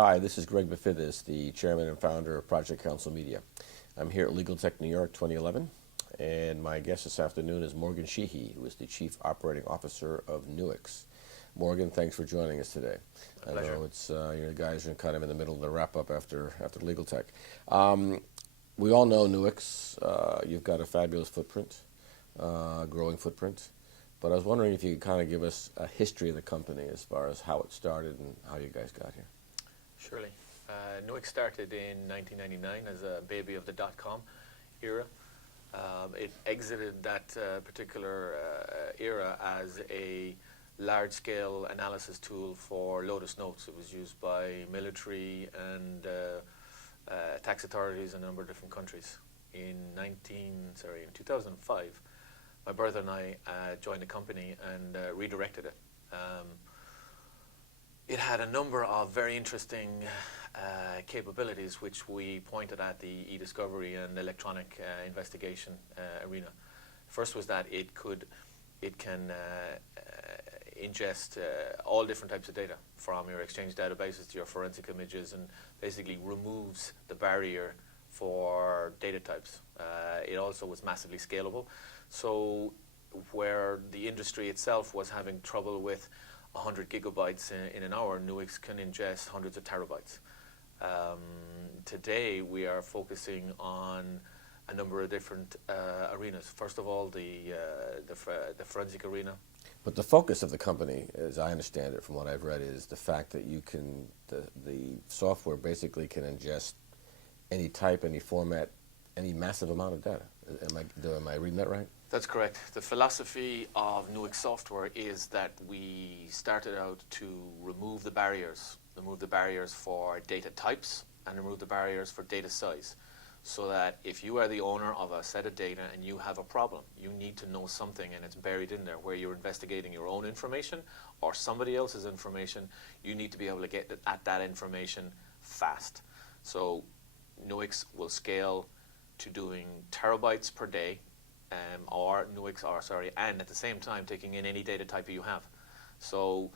Hi, this is Greg Bafidis, the chairman and founder of Project Council Media. I'm here at LegalTech New York 2011, and my guest this afternoon is Morgan Sheehy, who is the Chief Operating Officer of Nuix. Morgan, thanks for joining us today. A pleasure. I know it's you guys are kind of in the middle of the wrap-up after LegalTech. We all know Nuix. You've got a fabulous footprint, growing footprint. But I was wondering if you could kind of give us a history of the company as far as how it started and how you guys got here. Surely. Nuix started in 1999 as a baby of the .com era. It exited that particular era as a large-scale analysis tool for Lotus Notes. It was used by military and tax authorities in a number of different countries. In 2005, my brother and I joined the company and redirected it. It had a number of very interesting capabilities which we pointed at the e-discovery and electronic investigation arena. First was that it can ingest all different types of data, from your Exchange databases to your forensic images, and basically removes the barrier for data types. It also was massively scalable. So where the industry itself was having trouble with 100 gigabytes in an hour, Nuix can ingest hundreds of terabytes. Today we are focusing on a number of different arenas. First of all, the forensic arena. But the focus of the company, as I understand it from what I've read, is the fact that you can, the software basically can ingest any type, any format, any massive amount of data. Am I reading that right? That's correct. The philosophy of Nuix software is that we started out to remove the barriers for data types and remove the barriers for data size, so that if you are the owner of a set of data and you have a problem, you need to know something and it's buried in there where you're investigating your own information or somebody else's information, you need to be able to get at that information fast. So Nuix will scale to doing terabytes per day, and at the same time taking in any data type you have. So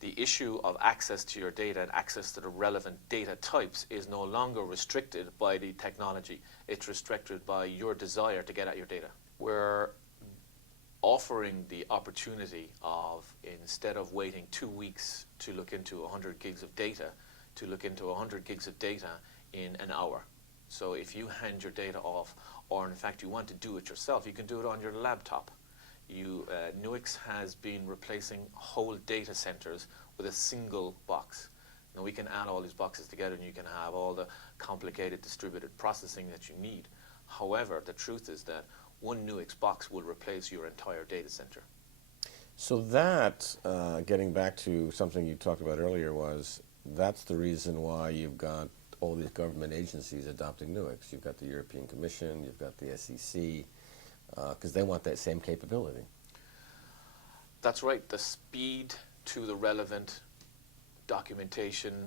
the issue of access to your data and access to the relevant data types is no longer restricted by the technology. It's restricted by your desire to get at your data. We're offering the opportunity of, instead of waiting 2 weeks to look into 100 gigs of data, to look into 100 gigs of data in an hour. So if you hand your data off, or in fact you want to do it yourself, you can do it on your laptop. Nuix has been replacing whole data centers with a single box. Now we can add all these boxes together and you can have all the complicated distributed processing that you need. However, the truth is that one Nuix box will replace your entire data center. So that, getting back to something you talked about earlier, that's the reason why you've got all these government agencies adopting Nuix. You've got the European Commission, you've got the SEC, because they want that same capability. That's right. The speed to the relevant documentation,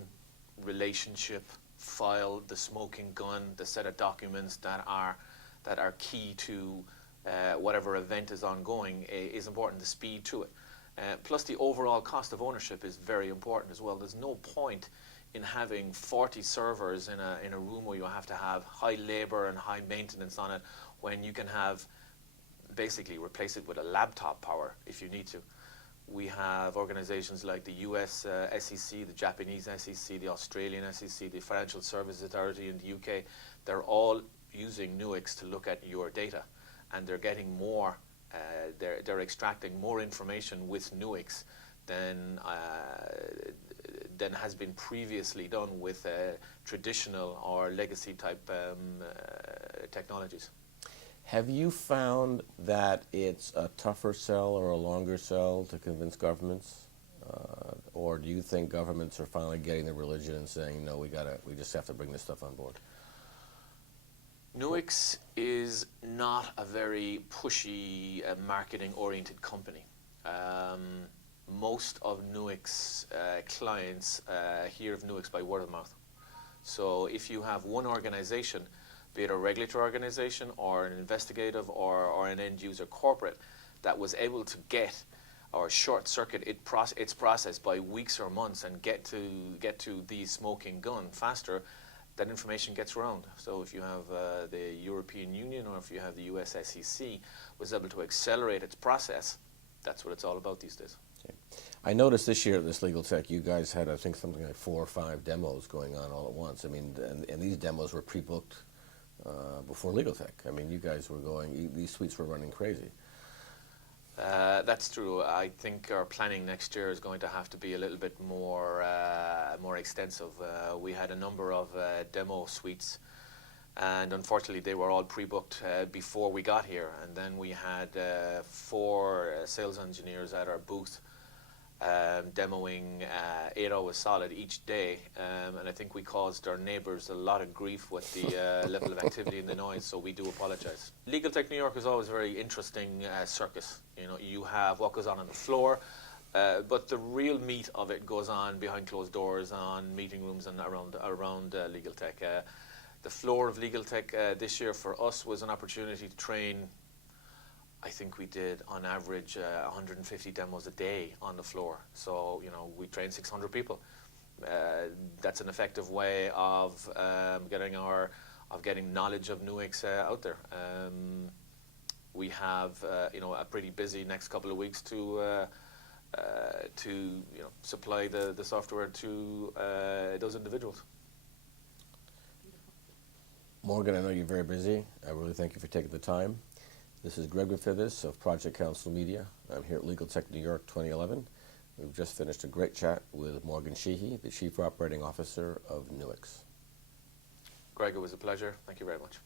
relationship, file, the smoking gun, the set of documents that are key to whatever event is ongoing is important. The speed to it. Plus the overall cost of ownership is very important as well. There's no point in having 40 servers in a room where you have to have high labor and high maintenance on it, when you can have basically replace it with a laptop power if you need to. We have organizations like the US SEC, the Japanese SEC, the Australian SEC, the Financial Services Authority in the UK. They're all using Nuix to look at your data, and they're getting more, they're extracting more information with Nuix than has been previously done with traditional or legacy type technologies. Have you found that it's a tougher sell or a longer sell to convince governments? Or do you think governments are finally getting the religion and saying, no, we just have to bring this stuff on board? Nuix is not a very pushy, marketing-oriented company. Most of Nuix clients hear of Nuix by word of mouth. So if you have one organization, be it a regulatory organization or an investigative or an end user corporate, that was able to get or short circuit its process by weeks or months and get to the smoking gun faster, that information gets around. So if you have the European Union or if you have the US SEC was able to accelerate its process, that's what it's all about these days. Okay. I noticed this year at this LegalTech, you guys had, I think, something like 4 or 5 demos going on all at once. I mean, and these demos were pre-booked before LegalTech. I mean, you guys were going, these suites were running crazy. That's true. I think our planning next year is going to have to be a little bit more extensive. We had a number of demo suites, and unfortunately they were all pre-booked before we got here. And then we had 4 sales engineers at our booth demoing 8 hours solid each day, and I think we caused our neighbours a lot of grief with the level of activity and the noise, so we do apologise. LegalTech New York is always a very interesting circus. You know, you have what goes on the floor, but the real meat of it goes on behind closed doors, on meeting rooms and around LegalTech. The floor of LegalTech this year for us was an opportunity to train. I think we did on average 150 demos a day on the floor. So, you know, we trained 600 people. That's an effective way of getting knowledge of Nuix out there. We have you know, a pretty busy next couple of weeks to supply the software to those individuals. Morgan, I know you're very busy. I really thank you for taking the time. This is Greg Fithis of Project Council Media. I'm here at LegalTech New York 2011. We've just finished a great chat with Morgan Sheehy, the Chief Operating Officer of Nuix. Greg, it was a pleasure. Thank you very much.